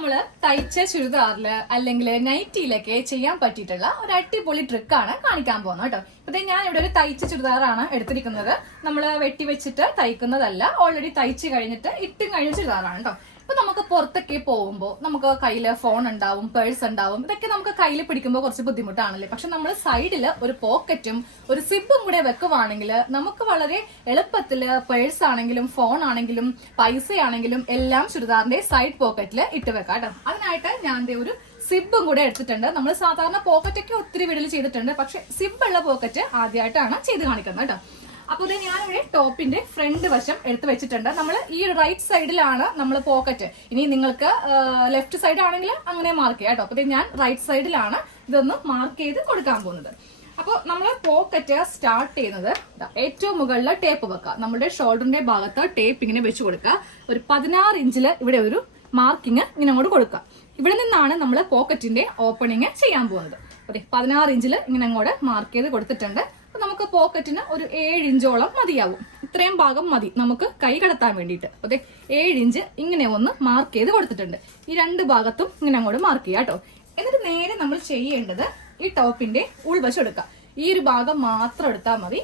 നമ്മള് തയ്ച്ച ചുരിദാറില് അല്ലെങ്കിൽ നൈറ്റിയിലൊക്കെ ചെയ്യാൻ പറ്റിയിട്ടുള്ള ഒരു അടിപൊളി ട്രിക്കാണ് കാണിക്കാൻ പോകുന്നത് കേട്ടോ. ഇപ്പൊ ഞാൻ ഇവിടെ ഒരു തയ്ച്ച ചുരിദാറാണ് എടുത്തിരിക്കുന്നത്. നമ്മള് വെട്ടി വെച്ചിട്ട് തയ്ക്കുന്നതല്ല, ഓൾറെഡി തയ്ച്ചു കഴിഞ്ഞിട്ട് ഇട്ടും കഴിഞ്ഞ ചുരിദാറാണ് കേട്ടോ. ഇപ്പൊ നമുക്ക് പുറത്തൊക്കെ പോകുമ്പോൾ നമുക്ക് കയ്യില് ഫോൺ ഉണ്ടാവും, പേഴ്സ് ഉണ്ടാവും, ഇതൊക്കെ നമുക്ക് കയ്യിൽ പിടിക്കുമ്പോൾ കുറച്ച് ബുദ്ധിമുട്ടാണല്ലേ. പക്ഷെ നമ്മൾ സൈഡില് ഒരു പോക്കറ്റും ഒരു സിബും കൂടെ വെക്കുവാണെങ്കിൽ നമുക്ക് വളരെ എളുപ്പത്തില് പേഴ്സ് ആണെങ്കിലും ഫോൺ ആണെങ്കിലും പൈസ ആണെങ്കിലും എല്ലാം ചുരിദാറിന്റെ സൈഡ് പോക്കറ്റിൽ ഇട്ട് വെക്കാം കേട്ടോ. അതിനായിട്ട് ഞാൻ ഒരു സിബും കൂടെ എടുത്തിട്ടുണ്ട്. നമ്മൾ സാധാരണ പോക്കറ്റൊക്കെ ഒത്തിരി വീട്ടിൽ ചെയ്തിട്ടുണ്ട്, പക്ഷെ സിബുള്ള പോക്കറ്റ് ആദ്യമായിട്ടാണ് ചെയ്ത് കാണിക്കുന്നത് കേട്ടോ. അപ്പോൾ ഇത് ഞാനിവിടെ ടോപ്പിന്റെ ഫ്രണ്ട് വശം എടുത്ത് വെച്ചിട്ടുണ്ട്. നമ്മൾ ഈ റൈറ്റ് സൈഡിലാണ് നമ്മൾ പോക്കറ്റ്. ഇനി നിങ്ങൾക്ക് ലെഫ്റ്റ് സൈഡ് ആണെങ്കിൽ അങ്ങനെ മാർക്ക് ചെയ്യാം കേട്ടോ. അപ്പോൾ ഞാൻ റൈറ്റ് സൈഡിലാണ് ഇതൊന്ന് മാർക്ക് ചെയ്ത് കൊടുക്കാൻ പോകുന്നത്. അപ്പോൾ നമ്മൾ പോക്കറ്റ് സ്റ്റാർട്ട് ചെയ്യുന്നത് ഏറ്റവും മുകളിൽ ടേപ്പ് വെക്കുക. നമ്മുടെ ഷോൾഡറിന്റെ ഭാഗത്ത് ടേപ്പ് ഇങ്ങനെ വെച്ച് കൊടുക്കുക. ഒരു 16 ഇഞ്ചില് ഇവിടെ ഒരു മാർക്കിങ് ഇങ്ങനെ അങ്ങോട്ട് കൊടുക്കുക. ഇവിടെ നിന്നാണ് നമ്മൾ പോക്കറ്റിന്റെ ഓപ്പണിങ് ചെയ്യാൻ പോകുന്നത്. അതെ, 16 ഇഞ്ചില് ഇങ്ങനെ അങ്ങോട്ട് മാർക്ക് ചെയ്ത് കൊടുത്തിട്ടുണ്ട്. നമുക്ക് പോക്കറ്റിന് ഒരു 7 ഇഞ്ചോളം മതിയാവും. ഇത്രയും ഭാഗം മതി നമുക്ക് കൈ കടത്താൻ വേണ്ടിയിട്ട്. അതെ, 7 ഇഞ്ച് ഇങ്ങനെ ഒന്ന് മാർക്ക് ചെയ്ത് കൊടുത്തിട്ടുണ്ട്. ഈ രണ്ട് ഭാഗത്തും ഇങ്ങനെ അങ്ങോട്ട് മാർക്ക് ചെയ്യാം കേട്ടോ. എന്നിട്ട് നേരെ നമ്മൾ ചെയ്യേണ്ടത് ഈ ടോപ്പിന്റെ ഉൾവശം എടുക്കുക. ഈ ഒരു ഭാഗം മാത്രം എടുത്താൽ മതി.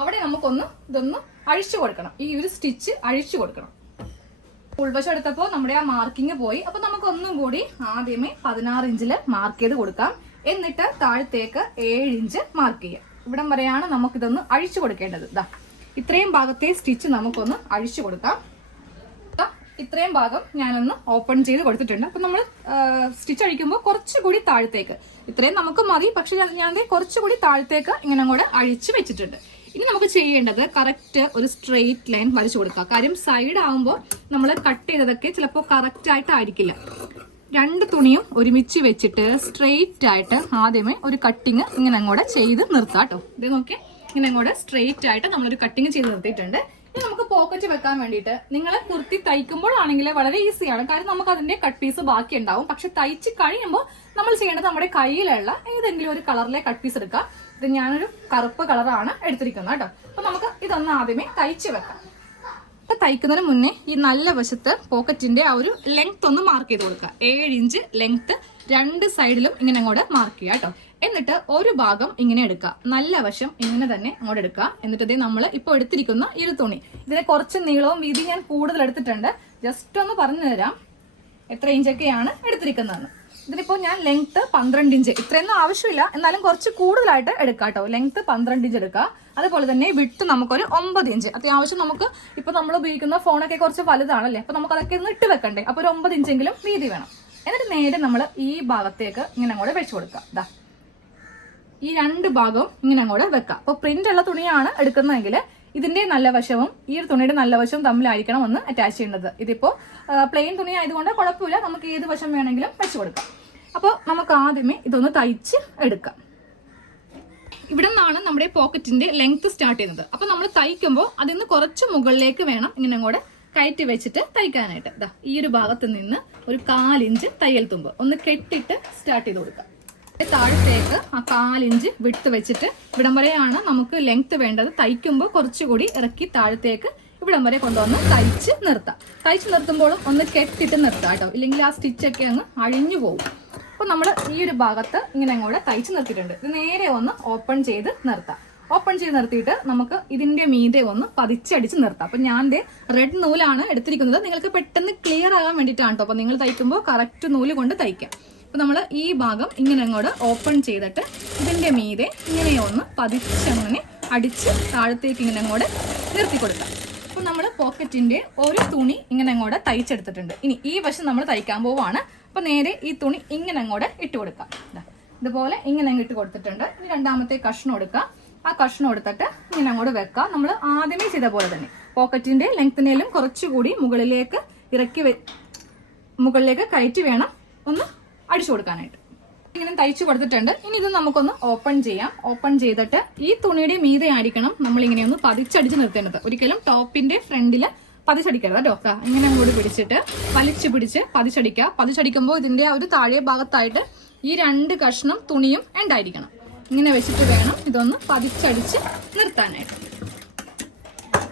അവിടെ നമുക്കൊന്ന് ഇതൊന്ന് അഴിച്ചു കൊടുക്കണം. ഈ ഒരു സ്റ്റിച്ച് അഴിച്ചു കൊടുക്കണം. ഉൾവശം എടുത്തപ്പോൾ നമ്മുടെ ആ മാർക്കിങ് പോയി. അപ്പൊ നമുക്ക് ഒന്നും കൂടി ആദ്യമേ 16 ഇഞ്ചില് മാർക്ക് ചെയ്ത് കൊടുക്കാം. എന്നിട്ട് താഴത്തേക്ക് 7 ഇഞ്ച് മാർക്ക് ചെയ്യാം. ഇവിടം വരെയാണ് നമുക്കിതൊന്ന് അഴിച്ചു കൊടുക്കേണ്ടത്. ഇതാ ഇത്രയും ഭാഗത്തെ സ്റ്റിച്ച് നമുക്കൊന്ന് അഴിച്ചു കൊടുക്കാം. ഇത്രയും ഭാഗം ഞാനൊന്ന് ഓപ്പൺ ചെയ്ത് കൊടുത്തിട്ടുണ്ട്. അപ്പൊ നമ്മൾ സ്റ്റിച്ച് അഴിക്കുമ്പോൾ കുറച്ചുകൂടി താഴത്തേക്ക്, ഇത്രയും നമുക്ക് മതി, പക്ഷെ ഞാൻ കുറച്ചുകൂടി താഴത്തേക്ക് ഇങ്ങനെ കൂടെ അഴിച്ചു വെച്ചിട്ടുണ്ട്. ഇനി നമുക്ക് ചെയ്യേണ്ടത് കറക്റ്റ് ഒരു സ്ട്രെയിറ്റ് ലൈൻ വരച്ചു കൊടുക്കുക. കാര്യം സൈഡ് ആവുമ്പോൾ നമ്മൾ കട്ട് ചെയ്തതൊക്കെ ചിലപ്പോൾ കറക്റ്റ് ആയിട്ടായിരിക്കില്ല. രണ്ട് തുണിയും ഒരുമിച്ച് വെച്ചിട്ട് സ്ട്രെയിറ്റ് ആയിട്ട് ആദ്യമേ ഒരു കട്ടിങ് ഇങ്ങനെ അങ്ങോട്ട് ചെയ്ത് നിർത്താം കേട്ടോ. ഇത് നോക്കി ഇങ്ങനെ അങ്ങോട്ട് സ്ട്രെയിറ്റ് ആയിട്ട് നമ്മളൊരു കട്ടിങ് ചെയ്ത് നിർത്തിയിട്ടുണ്ട്. ഇനി നമുക്ക് പോക്കറ്റ് വെക്കാൻ വേണ്ടിയിട്ട് നിങ്ങൾ കുർത്തി തയ്ക്കുമ്പോഴാണെങ്കിൽ വളരെ ഈസിയാണ്. കാരണം നമുക്ക് അതിന്റെ കട്ട് പീസ് ബാക്കി ഉണ്ടാവും. പക്ഷെ തയ്ച്ച് കഴിയുമ്പോൾ നമ്മൾ ചെയ്യേണ്ടത് നമ്മുടെ കയ്യിലുള്ള ഏതെങ്കിലും ഒരു കളറിലെ കട്ട് പീസ് എടുക്കുക. ഇത് ഞാനൊരു കറുപ്പ് കളറാണ് എടുത്തിരിക്കുന്നത് കേട്ടോ. അപ്പൊ നമുക്ക് ഇതൊന്ന് ആദ്യമേ തയ്ച്ച് വെക്കാം. തയ്ക്കുന്നതിന് മുന്നേ ഈ നല്ല വശത്ത് പോക്കറ്റിന്റെ ആ ഒരു ലെങ്ത് ഒന്ന് മാർക്ക് ചെയ്ത് കൊടുക്കുക. 7 ഇഞ്ച് ലെങ്ത് രണ്ട് സൈഡിലും ഇങ്ങനെ അങ്ങോട്ട് മാർക്ക് ചെയ്യുക കേട്ടോ. എന്നിട്ട് ഒരു ഭാഗം ഇങ്ങനെ എടുക്കുക. നല്ല വശം ഇങ്ങനെ തന്നെ അങ്ങോട്ട് എടുക്കുക. എന്നിട്ട് ഇതേ നമ്മൾ ഇപ്പോൾ എടുത്തിരിക്കുന്ന ഈ ഒരു തുണി, ഇതിനെ കുറച്ച് നീളവും വീതി ഞാൻ കൂടുതൽ എടുത്തിട്ടുണ്ട്. ജസ്റ്റ് ഒന്ന് പറഞ്ഞു തരാം എത്ര ഇഞ്ചൊക്കെയാണ് എടുത്തിരിക്കുന്നതെന്ന്. ഇതിനിപ്പോ ഞാൻ ലെങ്ത് 12 ഇഞ്ച്, ഇത്രയൊന്നും ആവശ്യമില്ല, എന്നാലും കുറച്ച് കൂടുതലായിട്ട് എടുക്കാം കേട്ടോ. ലെങ്ത് 12 ഇഞ്ച് എടുക്കുക. അതുപോലെ തന്നെ വിട്ട് നമുക്കൊരു 9 ഇഞ്ച്. അത്യാവശ്യം നമുക്ക് ഇപ്പൊ നമ്മൾ ഉപയോഗിക്കുന്ന ഫോണൊക്കെ കുറച്ച് വലുതാണല്ലേ, അപ്പൊ നമുക്ക് അതൊക്കെ ഒന്ന് ഇട്ട് വെക്കണ്ടേ. അപ്പൊ ഒരു 9 ഇഞ്ചെങ്കിലും വീതി വേണം. എന്നിട്ട് നേരെ നമ്മൾ ഈ ഭാഗത്തേക്ക് ഇങ്ങനെ അങ്ങോട്ട് വെച്ച് കൊടുക്കുക. ഇതാ ഈ രണ്ട് ഭാഗവും ഇങ്ങനെ അങ്ങോട്ട് വെക്കാം. അപ്പൊ പ്രിന്റ് ഉള്ള തുണിയാണ് എടുക്കുന്നതെങ്കിൽ ഇതിന്റെ നല്ല വശവും ഈ ഒരു തുണിയുടെ നല്ല വശവും തമ്മിലായിരിക്കണം ഒന്ന് അറ്റാച്ച് ചെയ്യേണ്ടത്. ഇതിപ്പോ പ്ലെയിൻ തുണി ആയതുകൊണ്ട് കുഴപ്പമില്ല, നമുക്ക് ഏത് വശം വേണമെങ്കിലും വെച്ച് കൊടുക്കാം. അപ്പോൾ നമുക്ക് ആദ്യമേ ഇതൊന്ന് തയ്ച്ച് എടുക്കാം. ഇവിടെ നിന്നാണ് നമ്മുടെ പോക്കറ്റിന്റെ ലെങ്ത് സ്റ്റാർട്ട് ചെയ്യുന്നത്. അപ്പൊ നമ്മൾ തയ്ക്കുമ്പോൾ അതിൽ നിന്ന് കുറച്ച് മുകളിലേക്ക് വേണം ഇങ്ങനെ അങ്ങോട്ട് കയറ്റി വെച്ചിട്ട് തയ്ക്കാനായിട്ട്. ഇതാ ഈ ഒരു ഭാഗത്ത് നിന്ന് ഒരു 4 ഇഞ്ച് തയ്യൽ തുമ്പ് ഒന്ന് കെട്ടിട്ട് സ്റ്റാർട്ട് ചെയ്ത് കൊടുക്കാം. താഴത്തേക്ക് ആ 4 ഇഞ്ച് വിട്ട് വെച്ചിട്ട് ഇവിടം വരെയാണ് നമുക്ക് ലെങ്ത് വേണ്ടത്. തയ്ക്കുമ്പോൾ കുറച്ചുകൂടി ഇറക്കി താഴത്തേക്ക് ഇവിടം വരെ കൊണ്ടുവന്ന് തയ്ച്ച് നിർത്താം. തയ്ച്ച് നിർത്തുമ്പോഴും ഒന്ന് കെട്ടിട്ട് നിർത്താം കേട്ടോ, ഇല്ലെങ്കിൽ ആ സ്റ്റിച്ചൊക്കെ അങ്ങ് അഴിഞ്ഞു പോകും. അപ്പൊ നമ്മൾ ഈ ഒരു ഭാഗത്ത് ഇങ്ങനെ അങ്ങോട്ട് തയ്ച്ച് നിർത്തിയിട്ടുണ്ട്. ഇത് നേരെ ഒന്ന് ഓപ്പൺ ചെയ്ത് നിർത്താം. ഓപ്പൺ ചെയ്ത് നിർത്തിയിട്ട് നമുക്ക് ഇതിന്റെ മീതെ ഒന്ന് പതിച്ചടിച്ച് നിർത്താം. അപ്പൊ ഞാൻ റെഡ് നൂലാണ് എടുത്തിരിക്കുന്നത്. നിങ്ങൾക്ക് പെട്ടെന്ന് ക്ലിയർ ആകാൻ വേണ്ടിയിട്ടാണ് കേട്ടോ. അപ്പൊ നിങ്ങൾ തയ്ക്കുമ്പോൾ കറക്റ്റ് നൂല് കൊണ്ട് തയ്ക്കാം. അപ്പൊ നമ്മൾ ഈ ഭാഗം ഇങ്ങനെ അങ്ങോട്ട് ഓപ്പൺ ചെയ്തിട്ട് ഇതിന്റെ മീതെ ഇങ്ങനെ ഒന്ന് പതിച്ചങ്ങനെ അടിച്ച് താഴത്തേക്ക് ഇങ്ങനെ അങ്ങോട്ട് നിർത്തി കൊടുക്കാം. അപ്പൊ നമ്മൾ പോക്കറ്റിന്റെ ഒരു തുണി ഇങ്ങനെ അങ്ങോട്ട് തയ്ച്ചെടുത്തിട്ടുണ്ട്. ഇനി ഈ വശം നമ്മൾ തയ്ക്കാൻ പോവാണ്. അപ്പൊ നേരെ ഈ തുണി ഇങ്ങനെ അങ്ങോട്ട് ഇട്ട് കൊടുക്കാം. ഇതുപോലെ ഇങ്ങനെ അങ്ങ് ഇട്ട് കൊടുത്തിട്ടുണ്ട്. ഇനി രണ്ടാമത്തെ കഷ്ണം എടുക്കാം. ആ കഷ്ണം എടുത്തിട്ട് ഇങ്ങനെ അങ്ങോട്ട് വെക്കാം. നമ്മൾ ആദ്യമേ ചെയ്ത പോലെ തന്നെ പോക്കറ്റിന്റെ ലെങ്ത്തിനേലും കുറച്ചുകൂടി മുകളിലേക്ക് മുകളിലേക്ക് കയറ്റി വേണം ഒന്ന് അടിച്ചു കൊടുക്കാനായിട്ട്. ഇങ്ങനെ തയ്ച്ചു കൊടുത്തിട്ടുണ്ട്. ഇനി ഇത് നമുക്കൊന്ന് ഓപ്പൺ ചെയ്യാം. ഓപ്പൺ ചെയ്തിട്ട് ഈ തുണിയുടെ മീതെ ആയിരിക്കണം നമ്മൾ ഇങ്ങനെ ഒന്ന് പതിച്ചടിച്ച് നിർത്തേണ്ടത്. ഒരിക്കലും ടോപ്പിന്റെ ഫ്രണ്ടില് പതിച്ചടിക്കരുത് കേട്ടോ. ഇങ്ങനെ അങ്ങോട്ട് പിടിച്ചിട്ട് വലിച്ചു പിടിച്ച് പതിച്ചടിക്കുക. പതിച്ചടിക്കുമ്പോൾ ഇതിന്റെ ആ ഒരു താഴെ ഭാഗത്തായിട്ട് ഈ രണ്ട് കഷ്ണം തുണിയും ഉണ്ടായിരിക്കണം. ഇങ്ങനെ വെച്ചിട്ട് വേണം ഇതൊന്ന് പതിച്ചടിച്ച് നിർത്താനായിട്ട്.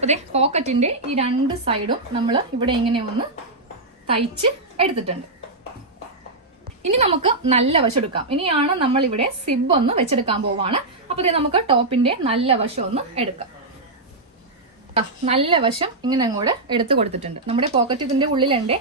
അതെ, പോക്കറ്റിന്റെ ഈ രണ്ട് സൈഡും നമ്മൾ ഇവിടെ ഇങ്ങനെ ഒന്ന് തയ്ച്ച് എടുത്തിട്ടുണ്ട്. ഇനി നമുക്ക് നല്ല വശം എടുക്കാം. ഇനിയാണ് നമ്മൾ ഇവിടെ സിബ് ഒന്ന് വെച്ചെടുക്കാൻ പോവാണ്. അപ്പൊ നമുക്ക് ടോപ്പിന്റെ നല്ല വശം ഒന്ന് എടുക്കാം. നല്ല വശം ഇങ്ങനെ അങ്ങോട്ട് എടുത്തു കൊടുത്തിട്ടുണ്ട്. നമ്മുടെ പോക്കറ്റ് ഇതിന്റെ ഉള്ളിലുണ്ട്.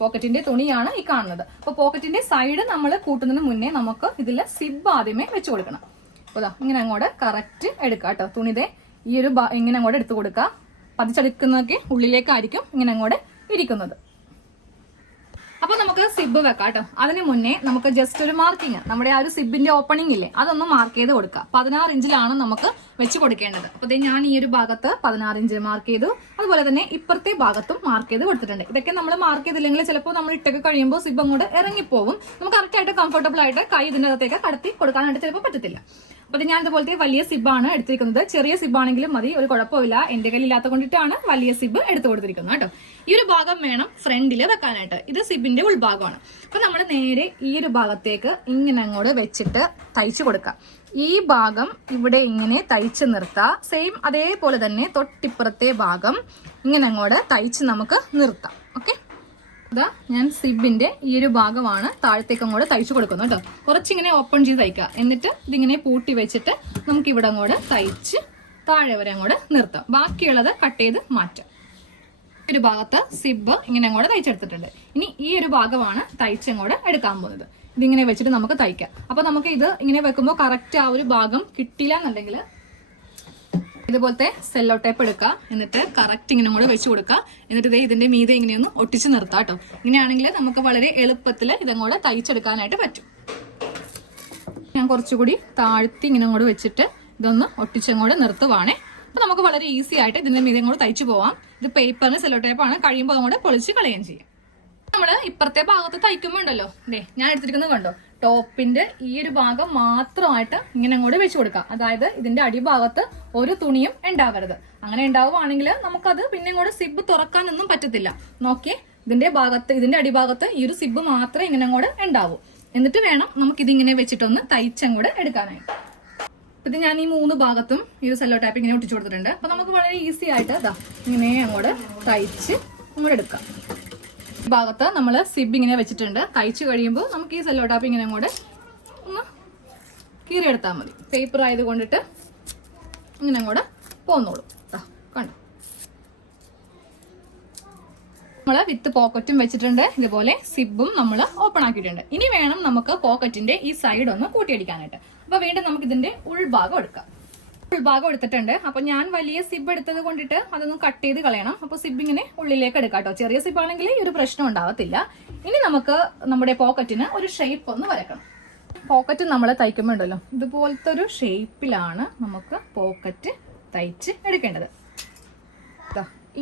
പോക്കറ്റിന്റെ തുണിയാണ് ഈ കാണുന്നത്. അപ്പൊ പോക്കറ്റിന്റെ സൈഡ് നമ്മൾ കൂട്ടുന്നതിന് മുന്നേ നമുക്ക് ഇതിൽ സിബ് ആദ്യമേ വെച്ച് കൊടുക്കണം. അപ്പൊ ഇങ്ങനെ അങ്ങോട്ട് കറക്റ്റ് എടുക്കാം കേട്ടോ. തുണിതെ ഈ ഒരു ഇങ്ങനെ അങ്ങോട്ട് എടുത്തു കൊടുക്കുക. പതിച്ചെടുക്കുന്നതൊക്കെ ഉള്ളിലേക്കായിരിക്കും ഇങ്ങനെ അങ്ങോട്ട് ഇരിക്കുന്നത്. അപ്പൊ നമുക്ക് സിബ് വെക്കാം കേട്ടോ. അതിന് മുന്നേ നമുക്ക് ജസ്റ്റ് ഒരു മാർക്കിങ്, നമ്മുടെ ആ ഒരു സിബിന്റെ ഓപ്പണിംഗ് ഇല്ലേ, അതൊന്ന് മാർക്ക് ചെയ്ത് കൊടുക്കുക. 16 ഇഞ്ചിലാണ് നമുക്ക് വെച്ച് കൊടുക്കേണ്ടത്. അപ്പൊ ഞാൻ ഈ ഒരു ഭാഗത്ത് 16 ഇഞ്ച് മാർക്ക് ചെയ്തു. അതുപോലെ തന്നെ ഇപ്പുറത്തെ ഭാഗത്തും മാർക്ക് ചെയ്ത് കൊടുത്തിട്ടുണ്ട്. ഇതൊക്കെ നമ്മൾ മാർക്ക് ചെയ്തില്ലെങ്കിൽ ചിലപ്പോൾ നമ്മൾ ഇട്ടൊക്കെ കഴിയുമ്പോൾ സിബ് അങ്ങോട്ട് ഇറങ്ങിപ്പോവും. നമുക്ക് കറക്റ്റ് ആയിട്ട് കംഫർട്ടബിൾ ആയിട്ട് കൈ ഇതിന്റെ അകത്തേക്ക് കടത്തി കൊടുക്കാനായിട്ട് ചിലപ്പോൾ പറ്റത്തില്ല. അപ്പൊ ഞാൻ ഇതുപോലത്തെ വലിയ സിബാണ് എടുത്തിരിക്കുന്നത്. ചെറിയ സിബാണെങ്കിലും മതി, ഒരു കുഴപ്പമില്ല. എന്റെ കയ്യിൽ ഇല്ലാത്ത കൊണ്ടിട്ടാണ് വലിയ സിബ് എടുത്തു കൊടുത്തിരിക്കുന്നത് കേട്ടോ. ഈ ഒരു ഭാഗം വേണം ഫ്രണ്ടിൽ വെക്കാനായിട്ട്. ഇത് സിബിന്റെ ഉൾഭാഗമാണ്. അപ്പൊ നമ്മൾ നേരെ ഈ ഒരു ഭാഗത്തേക്ക് ഇങ്ങനെ അങ്ങോട്ട് വെച്ചിട്ട് തയ്ച്ചു കൊടുക്കാം. ഈ ഭാഗം ഇവിടെ ഇങ്ങനെ തയ്ച്ചു നിർത്താം. സെയിം അതേപോലെ തന്നെ തൊട്ടിപ്പുറത്തെ ഭാഗം ഇങ്ങനെ അങ്ങോട്ട് തയ്ച്ച് നമുക്ക് നിർത്താം. ഓക്കെ, അതാ ഞാൻ സിബിന്റെ ഈ ഒരു ഭാഗമാണ് താഴത്തേക്ക് അങ്ങോട്ട് തയ്ച്ചു കൊടുക്കുന്നത് കേട്ടോ. കുറച്ചിങ്ങനെ ഓപ്പൺ ചെയ്ത് തയ്ക്കുക. എന്നിട്ട് ഇതിങ്ങനെ പൂട്ടി വെച്ചിട്ട് നമുക്ക് ഇവിടെ അങ്ങോട്ട് തയ്ച്ച് താഴെ വരെ അങ്ങോട്ട് നിർത്താം. ബാക്കിയുള്ളത് കട്ട് ചെയ്ത് മാറ്റാം. ഒരു ഭാഗത്ത് സിബ് ഇങ്ങനെ അങ്ങോട്ട് തയ്ച്ചെടുത്തിട്ടുണ്ട്. ഇനി ഈ ഒരു ഭാഗമാണ് തയ്ച്ചങ്ങോട്ട് എടുക്കാൻ പോകുന്നത്. ഇതിങ്ങനെ വെച്ചിട്ട് നമുക്ക് തയ്ക്കാം. അപ്പൊ നമുക്ക് ഇത് ഇങ്ങനെ വെക്കുമ്പോൾ കറക്റ്റ് ആ ഒരു ഭാഗം കിട്ടില്ല എന്നുണ്ടെങ്കിൽ ഇതുപോലത്തെ സെല്ലോ ടേപ്പ് എടുക്കുക. എന്നിട്ട് കറക്റ്റ് ഇങ്ങനെ കൂടെ വെച്ച് കൊടുക്കുക. എന്നിട്ട് ഇതിന്റെ മീതെ ഇങ്ങനെയൊന്ന് ഒട്ടിച്ച് നിർത്താം കേട്ടോ. ഇങ്ങനെയാണെങ്കിൽ നമുക്ക് വളരെ എളുപ്പത്തിൽ ഇതങ്ങോട്ട് തയ്ച്ചെടുക്കാനായിട്ട് പറ്റും. ഞാൻ കുറച്ചുകൂടി താഴ്ത്തി ഇങ്ങനെ കൂടെ വെച്ചിട്ട് ഇതൊന്ന് ഒട്ടിച്ചങ്ങോട്ട് നിർത്തുവാണേ. അപ്പൊ നമുക്ക് വളരെ ഈസി ആയിട്ട് ഇതിന്റെ മീതെ കൂടെ തയ്ച്ചു പോവാം. ഇത് പേപ്പറിന് സെല്ലോ ടേപ്പാണ്. കഴിയുമ്പോൾ അങ്ങോട്ട് പൊളിച്ച് കളയുകയും ചെയ്യും. നമ്മള് ഇപ്പുറത്തെ ഭാഗത്ത് തയ്ക്കുമ്പോ ഉണ്ടല്ലോ, ഞാൻ എടുത്തിരിക്കുന്നത് കണ്ടോ, ടോപ്പിന്റെ ഈ ഒരു ഭാഗം മാത്രമായിട്ട് ഇങ്ങനെ അങ്ങോട്ട് വെച്ച് കൊടുക്കാം. അതായത് ഇതിന്റെ അടിഭാഗത്ത് ഒരു തുണിയും ഉണ്ടാവരുത്. അങ്ങനെ ഉണ്ടാവുകയാണെങ്കിൽ നമുക്കത് പിന്നെ കൂടെ സിബ് തുറക്കാനൊന്നും പറ്റത്തില്ല. നോക്കിയേ, ഇതിന്റെ അടിഭാഗത്ത് ഈ ഒരു സിബ് മാത്രമേ ഇങ്ങനെ അങ്ങോട്ട് ഉണ്ടാവൂ. എന്നിട്ട് വേണം നമുക്ക് ഇതിങ്ങനെ വെച്ചിട്ടൊന്ന് തയ്ച്ചങ്ങോട്ട് എടുക്കാനായിട്ട്. ഇത് ഞാൻ ഈ 3 ഭാഗത്തും ഈ ഒരു സെല്ലോ ടാപ്പ് ഇങ്ങനെ ഒട്ടിച്ചു കൊടുത്തിട്ടുണ്ട്. അപ്പൊ നമുക്ക് വളരെ ഈസി ആയിട്ട് ഇങ്ങനെ അങ്ങോട്ട് തയ്ച്ച് അങ്ങോട്ട് എടുക്കാം. ഈ ഭാഗത്ത് നമ്മൾ സിബ് ഇങ്ങനെ വെച്ചിട്ടുണ്ട്. തയ്ച്ചു കഴിയുമ്പോൾ നമുക്ക് ഈ സെല്ലോ ടാപ്പ് ഇങ്ങനെ അങ്ങോട്ട് ഒന്ന് കീറിയെടുത്താൽ മതി. പേപ്പർ ആയത് കൊണ്ടിട്ട് ഇങ്ങനെ അങ്ങോട്ട് പോന്നോളൂ. കണ്ടു, നമ്മൾ വിത്ത് പോക്കറ്റും വെച്ചിട്ടുണ്ട്. ഇതുപോലെ സിബും നമ്മൾ ഓപ്പൺ ആക്കിയിട്ടുണ്ട്. ഇനി വേണം നമുക്ക് പോക്കറ്റിന്റെ ഈ സൈഡ് ഒന്ന് കൂട്ടിയടിക്കാനായിട്ട്. അപ്പൊ വീണ്ടും നമുക്ക് ഇതിന്റെ ഉൾഭാഗം എടുക്കാം. ഉൾഭാഗം എടുത്തിട്ടുണ്ട്. അപ്പൊ ഞാൻ വലിയ സിബ് എടുത്തത് കൊണ്ടിട്ട് അതൊന്ന് കട്ട് ചെയ്ത് കളയണം. അപ്പൊ സിബ് ഇങ്ങനെ ഉള്ളിലേക്ക് എടുക്കാം കേട്ടോ. ചെറിയ സിബ് ആണെങ്കിൽ ഈ ഒരു പ്രശ്നം ഉണ്ടാവത്തില്ല. ഇനി നമുക്ക് നമ്മുടെ പോക്കറ്റിന് ഒരു ഷേപ്പ് ഒന്ന് വരക്കണം. പോക്കറ്റ് നമ്മൾ തയ്ക്കുമ്പോൾ ഉണ്ടല്ലോ, ഇതുപോലത്തെ ഒരു ഷേപ്പിലാണ് നമുക്ക് പോക്കറ്റ് തയ്ച്ച് എടുക്കേണ്ടത്.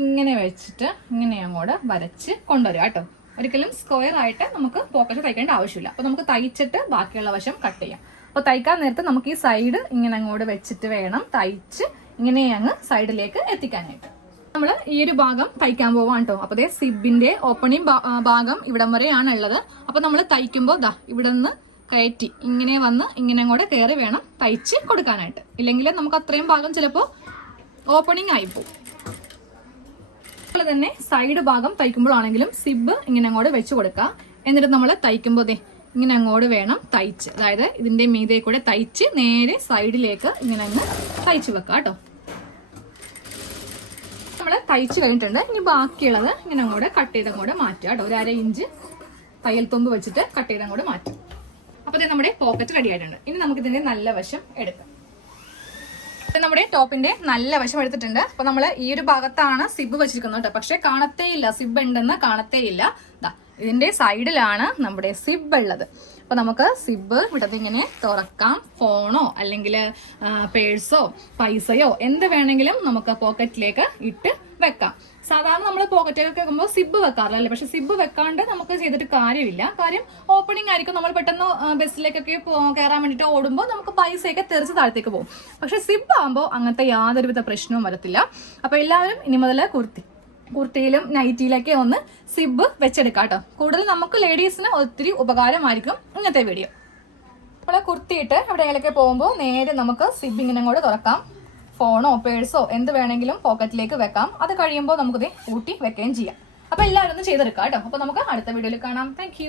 ഇങ്ങനെ വെച്ചിട്ട് ഇങ്ങനെ അങ്ങോട്ട് വരച്ച് കൊണ്ടുവരിക കേട്ടോ. ഒരിക്കലും സ്ക്വയർ ആയിട്ട് നമുക്ക് പോക്കറ്റ് തയ്ക്കേണ്ട ആവശ്യമില്ല. അപ്പൊ നമുക്ക് തയ്ച്ചിട്ട് ബാക്കിയുള്ള വശം കട്ട് ചെയ്യാം. അപ്പൊ തയ്ക്കാൻ നേരത്തെ നമുക്ക് ഈ സൈഡ് ഇങ്ങനെ അങ്ങോട്ട് വെച്ചിട്ട് വേണം തയ്ച്ച് ഇങ്ങനെ അങ്ങ് സൈഡിലേക്ക് എത്തിക്കാനായിട്ട്. നമ്മൾ ഈ ഒരു ഭാഗം തയ്ക്കാൻ പോവാം കേട്ടോ. അപ്പൊ സിബിന്റെ ഓപ്പണിംഗ് ഭാഗം ഇവിടം വരെയാണ് ഉള്ളത്. അപ്പൊ നമ്മൾ തയ്ക്കുമ്പോൾ ഇവിടെ നിന്ന് കയറ്റി ഇങ്ങനെ വന്ന് ഇങ്ങനെ അങ്ങോട്ട് കയറി വേണം തയ്ച്ച് കൊടുക്കാനായിട്ട്. ഇല്ലെങ്കിൽ നമുക്ക് അത്രയും ഭാഗം ചിലപ്പോൾ ഓപ്പണിംഗ് ആയിപ്പോവും. അതുപോലെ തന്നെ സൈഡ് ഭാഗം തയ്ക്കുമ്പോഴാണെങ്കിലും സിബ് ഇങ്ങനെ അങ്ങോട്ട് വെച്ച് കൊടുക്കാം. എന്നിട്ട് നമ്മൾ തയ്ക്കുമ്പോൾ ഇങ്ങനെ അങ്ങോട്ട് വേണം തയ്ച്ച്, അതായത് ഇതിന്റെ മീതെ കൂടെ തയ്ച്ച് നേരെ സൈഡിലേക്ക് ഇങ്ങനെ അങ്ങ് തയ്ച്ചു വെക്കാം കേട്ടോ. നമ്മള് തയ്ച്ചു കഴിഞ്ഞിട്ടുണ്ട്. ഇനി ബാക്കിയുള്ളത് ഇങ്ങനെ അങ്ങോട്ട് കട്ട് ചെയ്ത് അങ്ങോട്ട് മാറ്റുക കേട്ടോ. ഒരു 1/2 ഇഞ്ച് തയ്യൽ തുമ്പ് വെച്ചിട്ട് കട്ട് ചെയ്ത് അങ്ങോട്ട് മാറ്റും. അപ്പൊ നമ്മുടെ പോക്കറ്റ് റെഡി ആയിട്ടുണ്ട്. ഇനി നമുക്ക് ഇതിന്റെ നല്ല വശം എടുക്കാം. നമ്മുടെ ടോപ്പിന്റെ നല്ല വശം എടുത്തിട്ടുണ്ട്. അപ്പൊ നമ്മൾ ഈ ഒരു ഭാഗത്താണ് സിബ് വെച്ചിരിക്കുന്നത് കേട്ടോ. പക്ഷെ കാണത്തേയില്ല, സിബ് ഉണ്ടെന്ന് കാണത്തേയില്ല. ഇതിന്റെ സൈഡിലാണ് നമ്മുടെ സിബ് ഉള്ളത്. അപ്പൊ നമുക്ക് സിബ് ഇവിടെ ഇങ്ങനെ തുറക്കാം. ഫോണോ അല്ലെങ്കിൽ പേഴ്സോ പൈസയോ എന്ത് വേണമെങ്കിലും നമുക്ക് പോക്കറ്റിലേക്ക് ഇട്ട് വെക്കാം. സാധാരണ നമ്മൾ പോക്കറ്റിലേക്ക് വെക്കുമ്പോൾ സിബ് വെക്കാറില്ല അല്ലേ? പക്ഷെ സിബ് വെക്കാണ്ട് നമുക്ക് ചെയ്തിട്ട് കാര്യമില്ല. കാര്യം ഓപ്പണിംഗ് ആയിരിക്കും. നമ്മൾ പെട്ടെന്ന് ബസ്സിലേക്കൊക്കെ കയറാൻ വേണ്ടിയിട്ട് ഓടുമ്പോൾ നമുക്ക് പൈസയൊക്കെ തെറിച്ച് താഴത്തേക്ക് പോകും. പക്ഷെ സിബ് ആകുമ്പോൾ അങ്ങനത്തെ യാതൊരുവിധ പ്രശ്നവും വരത്തില്ല. അപ്പൊ എല്ലാവരും ഇനി മുതൽ കുർത്തിയിലും നൈറ്റിയിലൊക്കെ ഒന്ന് സിബ് വെച്ചെടുക്കാം കേട്ടോ. കൂടുതൽ നമുക്ക് ലേഡീസിന് ഒത്തിരി ഉപകാരമായിരിക്കും ഇങ്ങനത്തെ വീഡിയോ. നമ്മളെ കുർത്തിയിട്ട് എവിടെയെങ്കിലൊക്കെ പോകുമ്പോൾ നേരെ നമുക്ക് സിബ് ഇങ്ങനെ കൂടെ തുറക്കാം. ഫോണോ പേഴ്സോ എന്ത് വേണമെങ്കിലും പോക്കറ്റിലേക്ക് വെക്കാം. അത് കഴിയുമ്പോൾ നമുക്കിത് കൂട്ടി വെക്കുകയും ചെയ്യാം. അപ്പൊ എല്ലാവരും ഒന്ന് ചെയ്തെടുക്കാം കേട്ടോ. അപ്പൊ നമുക്ക് അടുത്ത വീഡിയോയിൽ കാണാം. താങ്ക്